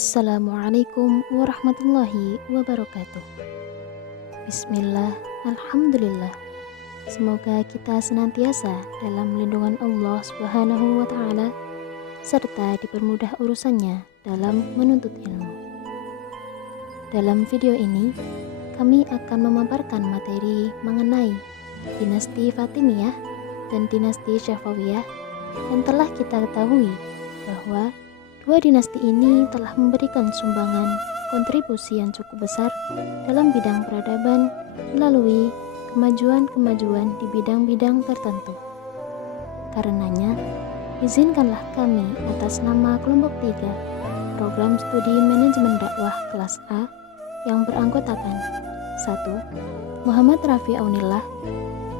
Assalamualaikum warahmatullahi wabarakatuh. Bismillah, alhamdulillah. Semoga kita senantiasa dalam lindungan Allah Subhanahu wa Ta'ala, serta dipermudah urusannya dalam menuntut ilmu. Dalam video ini, kami akan memaparkan materi mengenai dinasti Fatimiyah dan dinasti Syafawiyah yang telah kita ketahui bahwa dua dinasti ini telah memberikan sumbangan kontribusi yang cukup besar dalam bidang peradaban melalui kemajuan-kemajuan di bidang-bidang tertentu. Karenanya, izinkanlah kami atas nama kelompok 3 program studi manajemen dakwah kelas A yang beranggotakan 1. Muhammad Rafi Aunillah,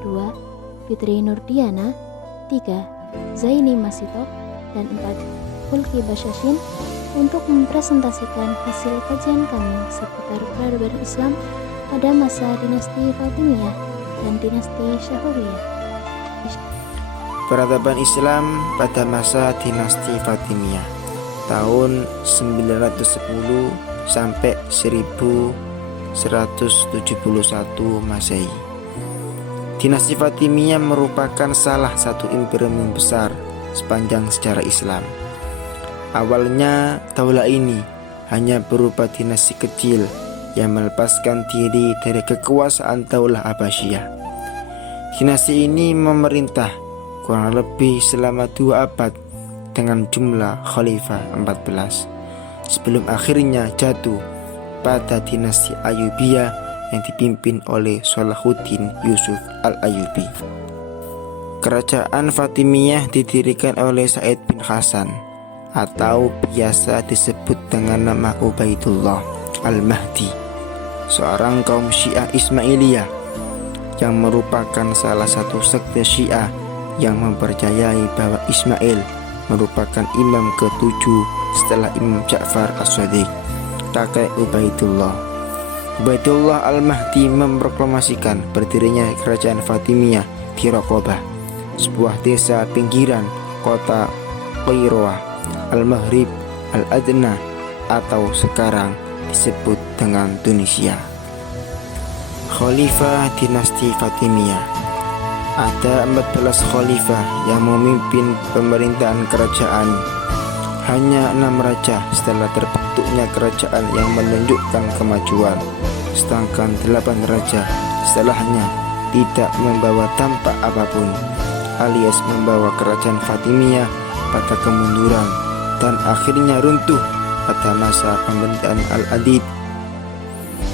2. Fitri Nurdiana, 3. Zaini Masito, dan 4. Fulki Basyashin untuk mempresentasikan hasil kajian kami seputar peradaban Islam pada masa dinasti Fatimiyah dan dinasti Syafawiyah. Peradaban Islam pada masa dinasti Fatimiyah tahun 910 sampai 1171 Masehi. Dinasti Fatimiyah merupakan salah satu imperium besar sepanjang sejarah Islam. Awalnya daulah ini hanya berupa dinasti kecil yang melepaskan diri dari kekuasaan daulah Abbasiyah. Dinasti ini memerintah kurang lebih selama 2 abad dengan jumlah khalifah 14 sebelum akhirnya jatuh pada dinasti Ayyubiyah yang dipimpin oleh Salahuddin Yusuf al-Ayyubi. Kerajaan Fatimiyah didirikan oleh Said bin Hasan atau biasa disebut dengan nama Ubaidullah al-Mahdi, seorang kaum Syiah Ismailiyah yang merupakan salah satu sekte Syiah yang mempercayai bahwa Ismail merupakan imam ke-7 setelah Imam Ja'far as-Shadiq, kakek Ubaidullah. Ubaidullah al-Mahdi memproklamasikan berdirinya kerajaan Fatimiyah di Raqabah, sebuah desa pinggiran kota Qirawah Al-Maghrib Al-Adna atau sekarang disebut dengan Tunisia. Khalifah dinasti Fatimiyah. Ada 14 khalifah yang memimpin pemerintahan kerajaan. Hanya 6 raja setelah terbentuknya kerajaan yang menunjukkan kemajuan, sedangkan 8 raja setelahnya tidak membawa dampak apapun, alias membawa kerajaan Fatimiyah pada kemunduran dan akhirnya runtuh pada masa pemerintahan Al-Adid.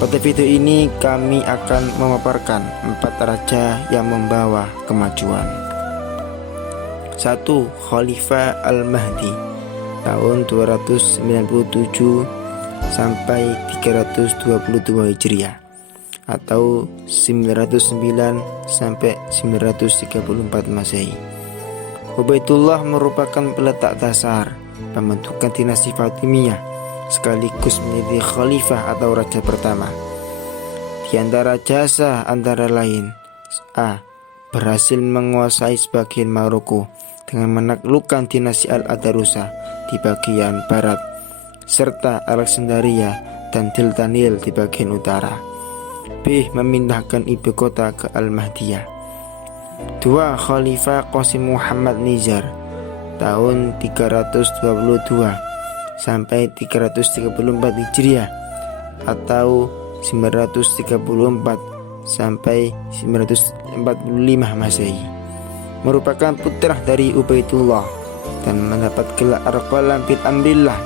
Pada video ini kami akan memaparkan 4 raja yang membawa kemajuan. 1. Khalifah Al-Mahdi tahun 297 sampai 322 Hijriah atau 909 sampai 934 Masehi. Ubaidullah merupakan peletak dasar pembentukan dinasti Fatimiyah sekaligus menjadi khalifah atau raja pertama. Di antara jasa antara lain: A. Berhasil menguasai sebagian Maroko dengan menaklukkan dinasti Al-Andalusa di bagian barat serta Alexandria dan Delta Nil di bagian utara. B. Memindahkan ibu kota ke Al-Mahdiyah. 2. Khalifah Qasim Muhammad Nizar tahun 322 sampai 334 Hijriah atau 934 sampai 945 Masehi, merupakan putra dari Ubaidullah dan mendapat gelar Arqalam bin Amrillah.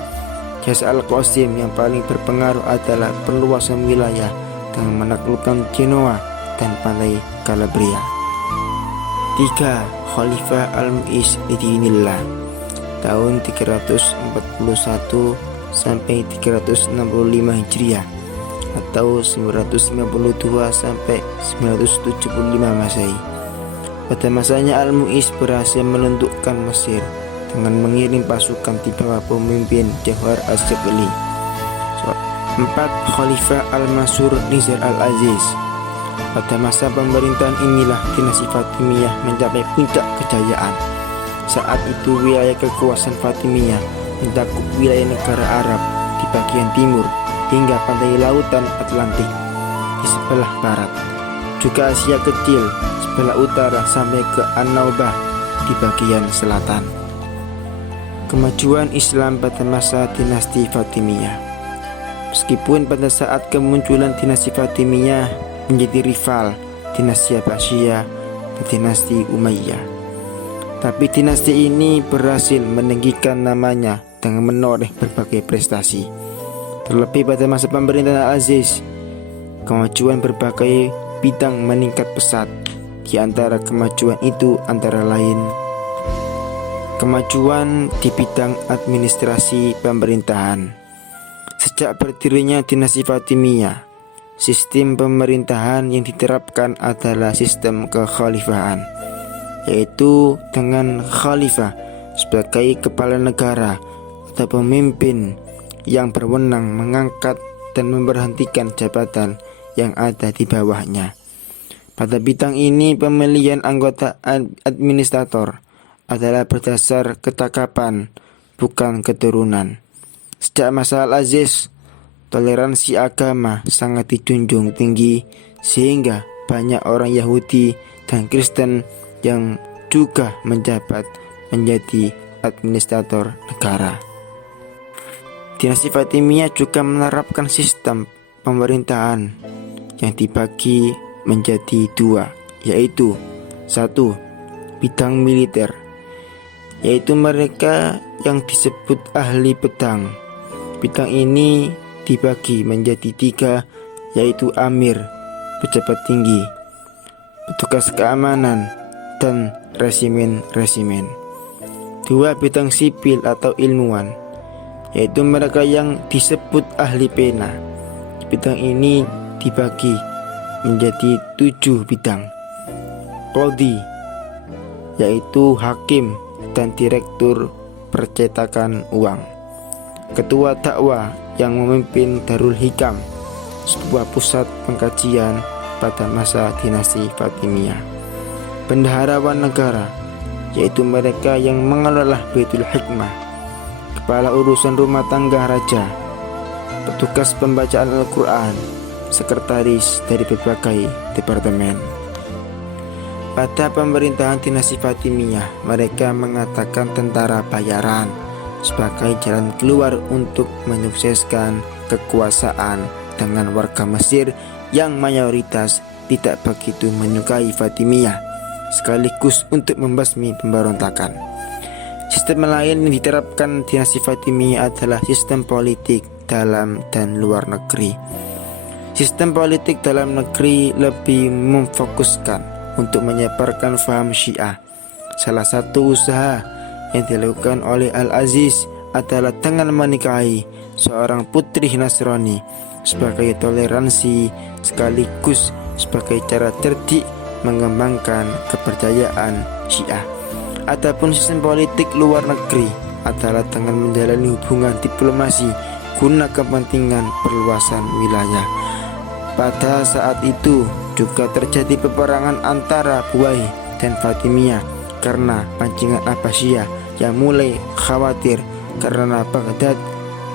Jasa Al-Qasim yang paling berpengaruh adalah perluasan wilayah dengan menaklukkan Genoa dan pantai Calabria. 3. Khalifah Al-Mu'iz Lidinillah tahun 341 sampai 365 Hijriah atau 952 sampai 975 Masehi. Pada masanya Al-Mu'iz berhasil menundukkan Mesir dengan mengirim pasukan di bawah pemimpin Jafar as-Saqali. 4. Khalifah Al-Mansur Nizar Al-Aziz. Pada masa pemerintahan inilah dinasti Fatimiyah mencapai puncak kejayaan. Saat itu wilayah kekuasaan Fatimiyah mencakup wilayah negara Arab di bagian timur hingga pantai lautan Atlantik di sebelah barat, juga Asia Kecil sebelah utara sampai ke An-Naubah di bagian selatan. Kemajuan Islam pada masa dinasti Fatimiyah. Meskipun pada saat kemunculan dinasti Fatimiyah menjadi rival dinasti Abbasiyah dan dinasti Umayyah, tapi dinasti ini berhasil meninggikan namanya dengan menoreh berbagai prestasi. Terlebih pada masa pemerintahan Al-Aziz, kemajuan berbagai bidang meningkat pesat. Di antara kemajuan itu antara lain kemajuan di bidang administrasi pemerintahan. Sejak berdirinya dinasti Fatimiyah, sistem pemerintahan yang diterapkan adalah sistem kekhalifahan, yaitu dengan khalifah sebagai kepala negara atau pemimpin yang berwenang mengangkat dan memberhentikan jabatan yang ada di bawahnya. Pada bidang ini, pemilihan anggota administrator adalah berdasar ketakapan, bukan keturunan. Sejak masa Al-Aziz, toleransi agama sangat dijunjung tinggi, sehingga banyak orang Yahudi dan Kristen yang juga menjabat menjadi administrator negara. Dinasti Fatimiyah juga menerapkan sistem pemerintahan yang dibagi menjadi dua, yaitu 1. Bidang militer, yaitu mereka yang disebut ahli pedang. Bidang ini dibagi menjadi 3, yaitu amir, pejabat tinggi, petugas keamanan, dan resimen-resimen. 2. Bidang sipil atau ilmuwan, yaitu mereka yang disebut ahli pena. Bidang ini dibagi menjadi 7 bidang. Qadhi, yaitu hakim dan direktur percetakan uang. Ketua dakwah yang memimpin Darul Hikam, sebuah pusat pengkajian pada masa dinasti Fatimiyah. Bendaharawan negara, yaitu mereka yang mengelola Baitul Hikmah. Kepala urusan rumah tangga raja, petugas pembacaan Al-Quran, sekretaris dari berbagai departemen. Pada pemerintahan dinasti Fatimiyah, mereka mengatakan tentara bayaran sebagai jalan keluar untuk menyukseskan kekuasaan dengan warga Mesir yang mayoritas tidak begitu menyukai Fatimiyah, sekaligus untuk membasmi pemberontakan. Sistem lain yang diterapkan dinasti Fatimiyah adalah sistem politik dalam dan luar negeri. Sistem politik dalam negeri lebih memfokuskan untuk menyebarkan faham Syiah. Salah satu usaha yang dilakukan oleh Al-Aziz adalah dengan menikahi seorang putri Nasrani sebagai toleransi sekaligus sebagai cara cerdik mengembangkan kepercayaan Syiah. Adapun sistem politik luar negeri adalah dengan menjalani hubungan diplomasi guna kepentingan perluasan wilayah. Pada saat itu juga terjadi peperangan antara Buwai dan Fatimiyah karena pancingan Abbasiyah yang mulai khawatir karena Baghdad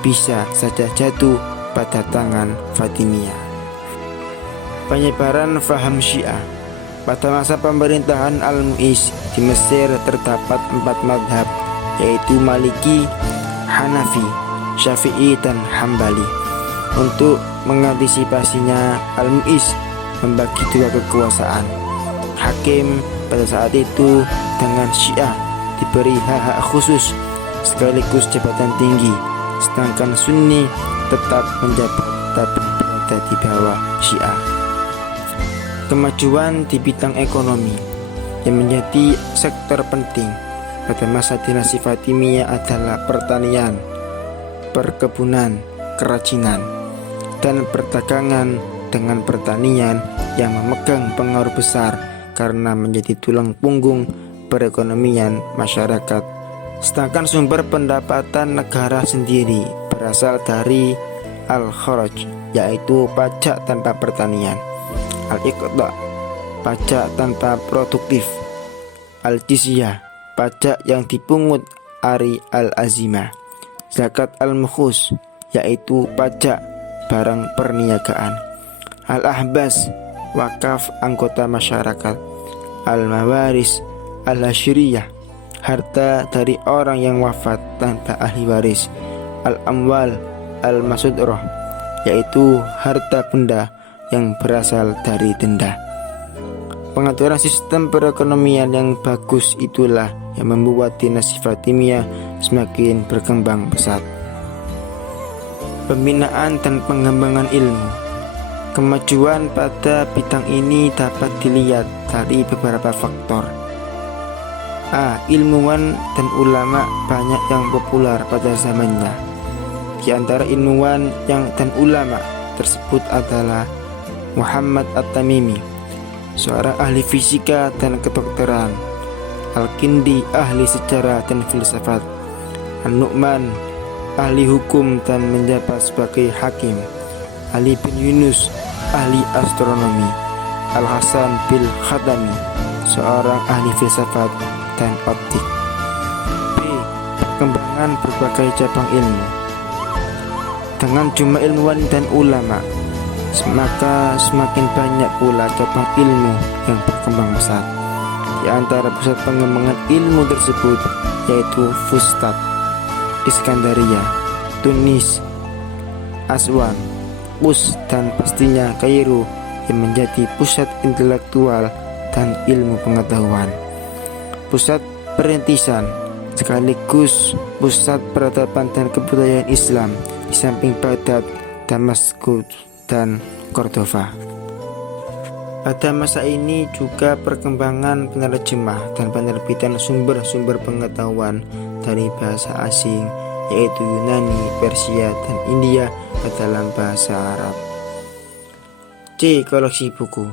bisa saja jatuh pada tangan Fatimiyah. Penyebaran faham Syiah. Pada masa pemerintahan Al-Mu'iz di Mesir terdapat 4 mazhab, yaitu Maliki, Hanafi, Syafi'i, dan Hambali. Untuk mengantisipasinya, Al-Mu'iz membagi 2 kekuasaan. Hakim pada saat itu dengan Syiah diberi hak-hak khusus sekaligus jabatan tinggi, sedangkan Sunni tetap menjabat tapi berada di bawah Syiah. Kemajuan di bidang ekonomi yang menjadi sektor penting pada masa dinasti Fatimiyah adalah pertanian, perkebunan, kerajinan, dan perdagangan dengan pertanian yang memegang pengaruh besar karena menjadi tulang punggung perekonomian masyarakat. Sedangkan sumber pendapatan negara sendiri berasal dari al-kharaj, yaitu pajak tanpa pertanian, al-iqda, pajak tanpa produktif, al-jizyah, pajak yang dipungut ari al-azimah, zakat al-mukhus, yaitu pajak barang perniagaan. Al-ahbas, wakaf anggota masyarakat. Al-mawaris, al-hasyriyah, harta dari orang yang wafat tanpa ahli waris. Al-amwal, al-masudroh, yaitu harta benda yang berasal dari denda. Pengaturan sistem perekonomian yang bagus itulah yang membuat dinasti Fatimiyah semakin berkembang pesat. Pembinaan dan pengembangan ilmu. Kemajuan pada bidang ini dapat dilihat dari beberapa faktor. A. Ilmuwan dan ulama banyak yang populer pada zamannya. Di antara ilmuwan dan ulama tersebut adalah Muhammad At-Tamimi, seorang ahli fisika dan kedokteran. Al-Kindi, ahli sejarah dan filsafat. An-Nu'man, ahli hukum dan menjabat sebagai hakim. Ali bin Yunus, ahli astronomi. Al-Hasan bil Khatami, seorang ahli filsafat dan optik. B. Perkembangan berbagai cabang ilmu. Dengan jumlah ilmuwan dan ulama, maka semakin banyak pula cabang ilmu yang berkembang pesat. Di antara pusat pengembangan ilmu tersebut yaitu Fustat, Iskandaria, Tunis, Aswan, Us, dan pastinya Kairo yang menjadi pusat intelektual dan ilmu pengetahuan. Pusat perintisan sekaligus pusat peradaban dan kebudayaan Islam di samping Baghdad, Damaskus, dan Cordova. Pada masa ini juga perkembangan penerjemah dan penerbitan sumber-sumber pengetahuan dari bahasa asing yaitu Yunani, Persia, dan India ke dalam bahasa Arab. C. Koleksi buku.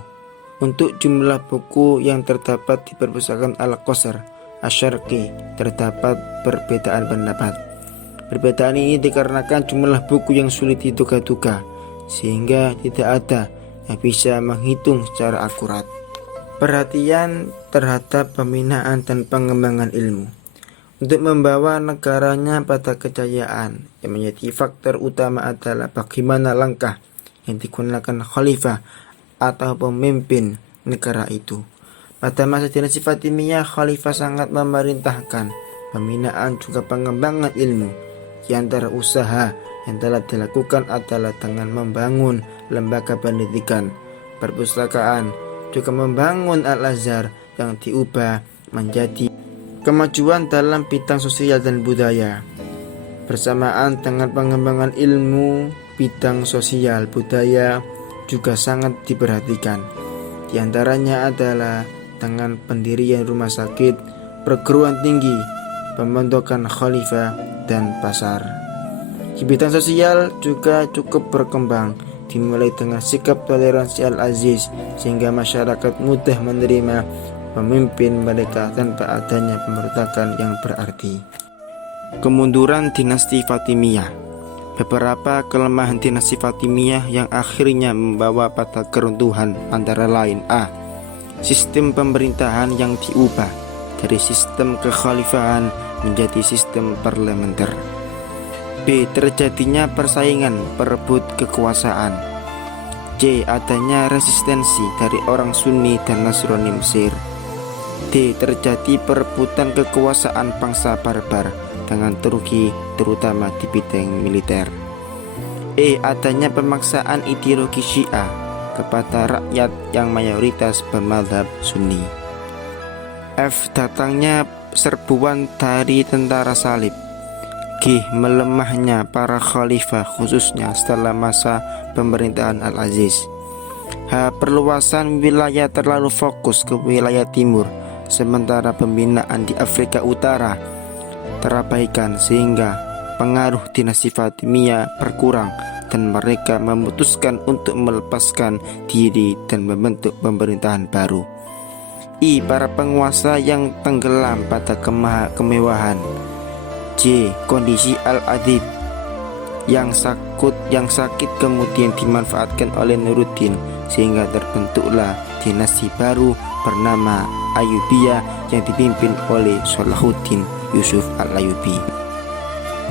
Untuk jumlah buku yang terdapat di perpustakaan Al-Qasr Asy-Syarqi terdapat perbedaan pendapat. Perbedaan ini dikarenakan jumlah buku yang sulit diduga-duga, sehingga tidak ada yang bisa menghitung secara akurat. Perhatian terhadap pembinaan dan pengembangan ilmu untuk membawa negaranya pada kejayaan yang menjadi faktor utama adalah bagaimana langkah yang digunakan khalifah atau pemimpin negara itu. Pada masa dinasti Fatimiyah, khalifah sangat memerintahkan pembinaan juga pengembangan ilmu. Di antara usaha yang telah dilakukan adalah dengan membangun lembaga pendidikan, perpustakaan, juga membangun Al-Azhar yang diubah menjadi kemajuan dalam bidang sosial dan budaya. Bersamaan dengan pengembangan ilmu, bidang sosial budaya juga sangat diperhatikan. Di antaranya adalah dengan pendirian rumah sakit, perguruan tinggi, pembentukan khalifah, dan pasar. Di bidang sosial juga cukup berkembang, dimulai dengan sikap toleransi Al-Aziz sehingga masyarakat mudah menerima pemimpin mereka tanpa adanya pemberontakan yang berarti. Kemunduran dinasti Fatimiyah. Beberapa kelemahan dinasti Fatimiyah yang akhirnya membawa pada keruntuhan antara lain: A. Sistem pemerintahan yang diubah dari sistem kekhalifahan menjadi sistem parlementer. B. Terjadinya persaingan perebut kekuasaan. C. Adanya resistensi dari orang Sunni dan Nasrani Mesir. D. Terjadi perebutan kekuasaan bangsa barbar dengan Turki, terutama di bidang militer. E. Adanya pemaksaan ideologi Syiah kepada rakyat yang mayoritas bermadzhab Sunni. F. Datangnya serbuan dari tentara salib. G. Melemahnya para khalifah khususnya setelah masa pemerintahan Al-Aziz. H. Perluasan wilayah terlalu fokus ke wilayah timur, sementara pembinaan di Afrika Utara terabaikan sehingga pengaruh dinasti Fatimiyah berkurang dan mereka memutuskan untuk melepaskan diri dan membentuk pemerintahan baru. I. Para penguasa yang tenggelam pada kemewahan. J. Kondisi Al-Adid yang sakit kemudian dimanfaatkan oleh Nuruddin sehingga terbentuklah dinasti baru bernama Ayyubiyah yang dipimpin oleh Salahuddin Yusuf Al-Ayyubi.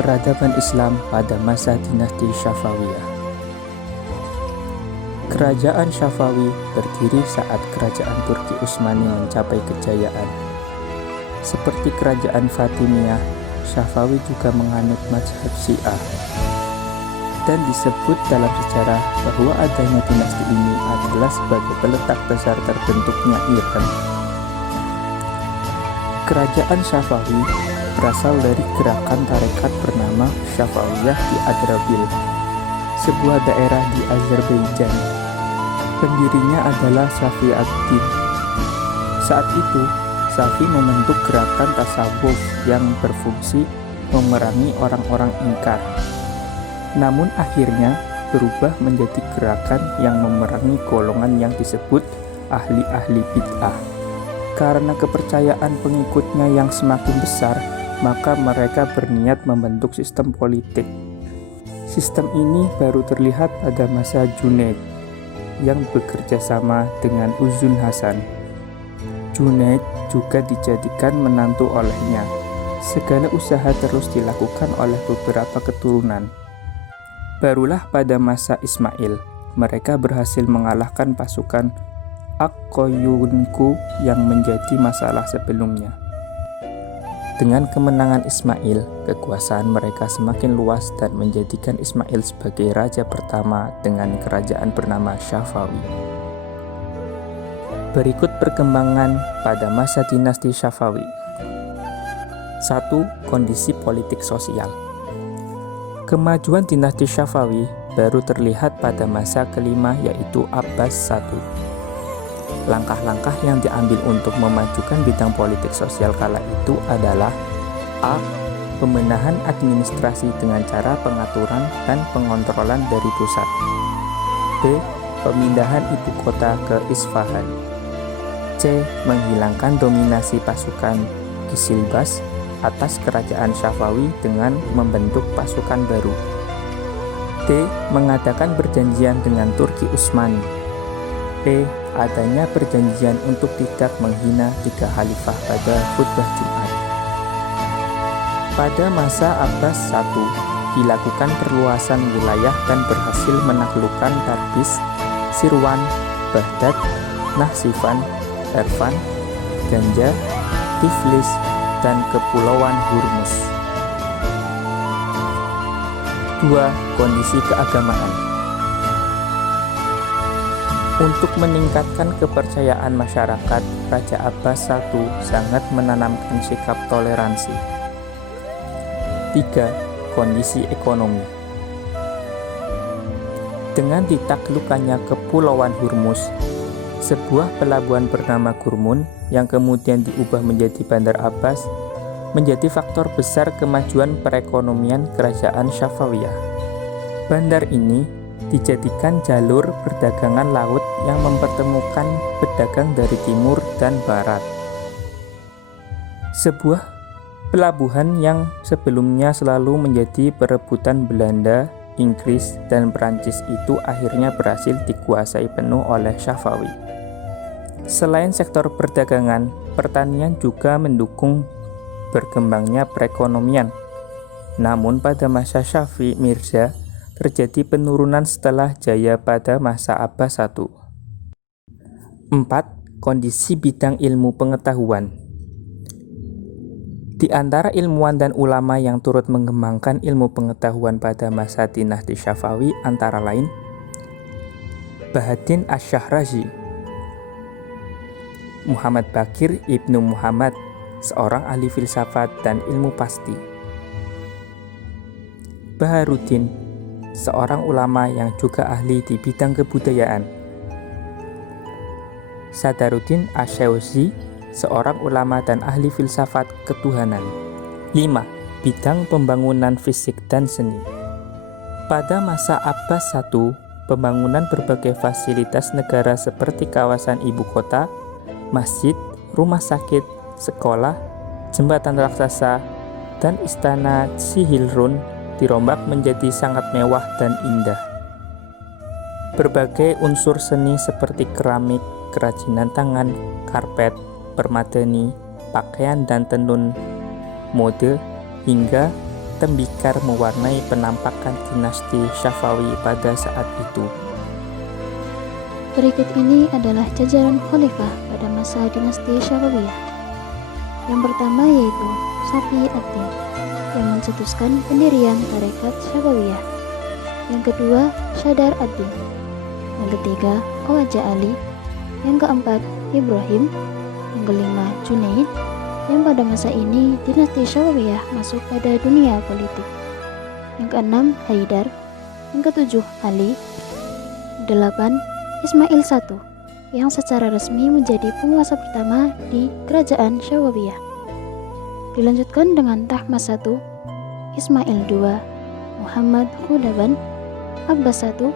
peradaban Islam pada masa dinasti Syafawiyah. Kerajaan Syafawi berdiri saat kerajaan Turki Utsmani mencapai kejayaan. Seperti kerajaan Fatimiyah, Syafawi juga menganut mazhab Syiah. Dan disebut dalam sejarah bahwa adanya dinasti ini adalah sebagai peletak dasar terbentuknya Iran. Kerajaan Syafawi berasal dari gerakan tarekat bernama Syafawiyah di Adrabil, sebuah daerah di Azerbaijan. Pendirinya adalah Safi ad-Din. Saat itu, Safi membentuk gerakan tasawuf yang berfungsi memerangi orang-orang ingkar. Namun akhirnya berubah menjadi gerakan yang memerangi golongan yang disebut ahli-ahli bid'ah. Karena kepercayaan pengikutnya yang semakin besar, maka mereka berniat membentuk sistem politik. Sistem ini baru terlihat pada masa Junaid yang bekerja sama dengan Uzun Hasan. Junaid juga dijadikan menantu olehnya. Segala usaha terus dilakukan oleh beberapa keturunan. Barulah pada masa Ismail, mereka berhasil mengalahkan pasukan Ak-Koyunku yang menjadi masalah sebelumnya. Dengan kemenangan Ismail, kekuasaan mereka semakin luas dan menjadikan Ismail sebagai raja pertama dengan kerajaan bernama Syafawi. Berikut perkembangan pada masa dinasti Syafawi. 1. Kondisi politik sosial. Kemajuan dinasti Syafawi baru terlihat pada masa kelima, yaitu Abbas I. Langkah-langkah yang diambil untuk memajukan bidang politik sosial kala itu adalah A. Pembenahan administrasi dengan cara pengaturan dan pengontrolan dari pusat. B. Pemindahan ibu kota ke Isfahan. C. Menghilangkan dominasi pasukan Kisilbas atas kerajaan Syafawi dengan membentuk pasukan baru. D. Mengadakan perjanjian dengan Turki Utsmani. E. Adanya perjanjian untuk tidak menghina 3 khalifah pada khutbah Jumat. Pada masa Abbas I, dilakukan perluasan wilayah dan berhasil menaklukkan Tarbis, Sirwan, Baghdad, Nahtsifan, Ervan, Ganja, Tiflis, dan Kepulauan Hurmuz. 2. Kondisi keagamaan. Untuk meningkatkan kepercayaan masyarakat, Raja Abbas I sangat menanamkan sikap toleransi. 3. Kondisi ekonomi. Dengan ditaklukannya Kepulauan Hurmuz, sebuah pelabuhan bernama Gurmun yang kemudian diubah menjadi Bandar Abbas, menjadi faktor besar kemajuan perekonomian kerajaan Syafawiyah. Bandar ini dijadikan jalur perdagangan laut yang mempertemukan pedagang dari timur dan barat. Sebuah pelabuhan yang sebelumnya selalu menjadi perebutan Belanda, Inggris, dan Perancis itu akhirnya berhasil dikuasai penuh oleh Syafawi. Selain sektor perdagangan, pertanian juga mendukung berkembangnya perekonomian. Namun pada masa Syafi'i Mirza, terjadi penurunan setelah jaya pada masa Abbas I. 4. Kondisi bidang ilmu pengetahuan. Di antara ilmuwan dan ulama yang turut mengembangkan ilmu pengetahuan pada masa dinasti Syafawi antara lain Bahaddin Asy-Syahrazi, Muhammad Bakir Ibnu Muhammad, seorang ahli filsafat dan ilmu pasti. Baharuddin, seorang ulama yang juga ahli di bidang kebudayaan. Sadaruddin Asy-Syafi'i, seorang ulama dan ahli filsafat ketuhanan. 5. Bidang pembangunan fisik dan seni. Pada masa Abbas I, pembangunan berbagai fasilitas negara seperti kawasan ibu kota, masjid, rumah sakit, sekolah, jembatan raksasa, dan istana Sihilrun dirombak menjadi sangat mewah dan indah. Berbagai unsur seni seperti keramik, kerajinan tangan, karpet, permadani, pakaian dan tenun, mode, hingga tembikar mewarnai penampakan dinasti Syafawi pada saat itu. Berikut ini adalah jajaran khalifah pada masa dinasti Syafawiyah. Yang pertama yaitu Syafi ad-Din yang mencetuskan pendirian tarekat Syafawiyah. Yang kedua, Syadar ad-Din. Yang ketiga, Khawaja Ali. Yang keempat, Ibrahim. Yang kelima, Junaid. Yang pada masa ini dinasti Syafawiyah masuk pada dunia politik. Yang keenam, Haidar. Yang ketujuh, Ali. 8. Ismail I yang secara resmi menjadi penguasa pertama di kerajaan Syafawiyah. Dilanjutkan dengan Tahmas I, Ismail II, Muhammad Khulaban, Abbas I,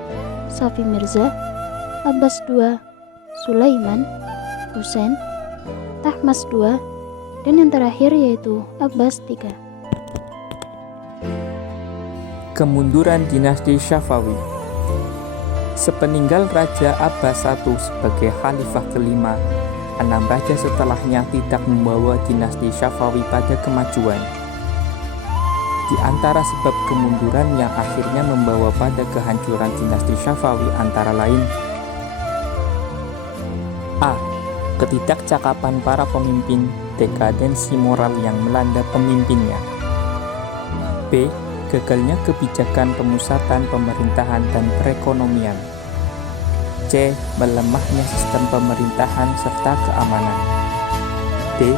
Safi Mirza, Abbas II, Sulaiman, Husain, Tahmas II, dan yang terakhir yaitu Abbas III. Kemunduran dinasti Syafawi. Sepeninggal Raja Abbas I sebagai khalifah kelima, 6 raja setelahnya tidak membawa dinasti Syafawi pada kemajuan. Di antara sebab kemunduran yang akhirnya membawa pada kehancuran dinasti Syafawi antara lain: A. Ketidakcakapan para pemimpin, dekadensi moral yang melanda pemimpinnya. B. Gagalnya kebijakan pemusatan pemerintahan dan perekonomian. C. Melemahnya sistem pemerintahan serta keamanan. D.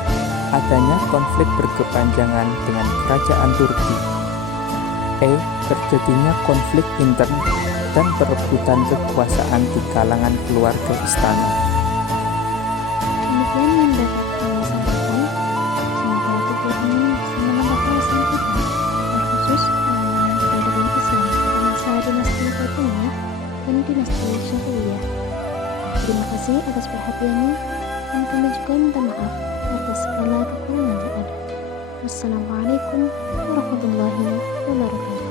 Adanya konflik berkepanjangan dengan kerajaan Turki. E. Terjadinya konflik intern dan perebutan kekuasaan di kalangan keluarga istana. Demikian yang dapat kami sampaikan. Semoga tutur ini bisa menambah wawasan kita, terkhusus mengenai peradaban Islam pada masa dinasti Fatimiyah dan dinasti Syafawiyah. Terima kasih atas perhatiannya, dan kami juga minta maaf atas segala kekurangan yang ada. Wassalamualaikum warahmatullahi wabarakatuh.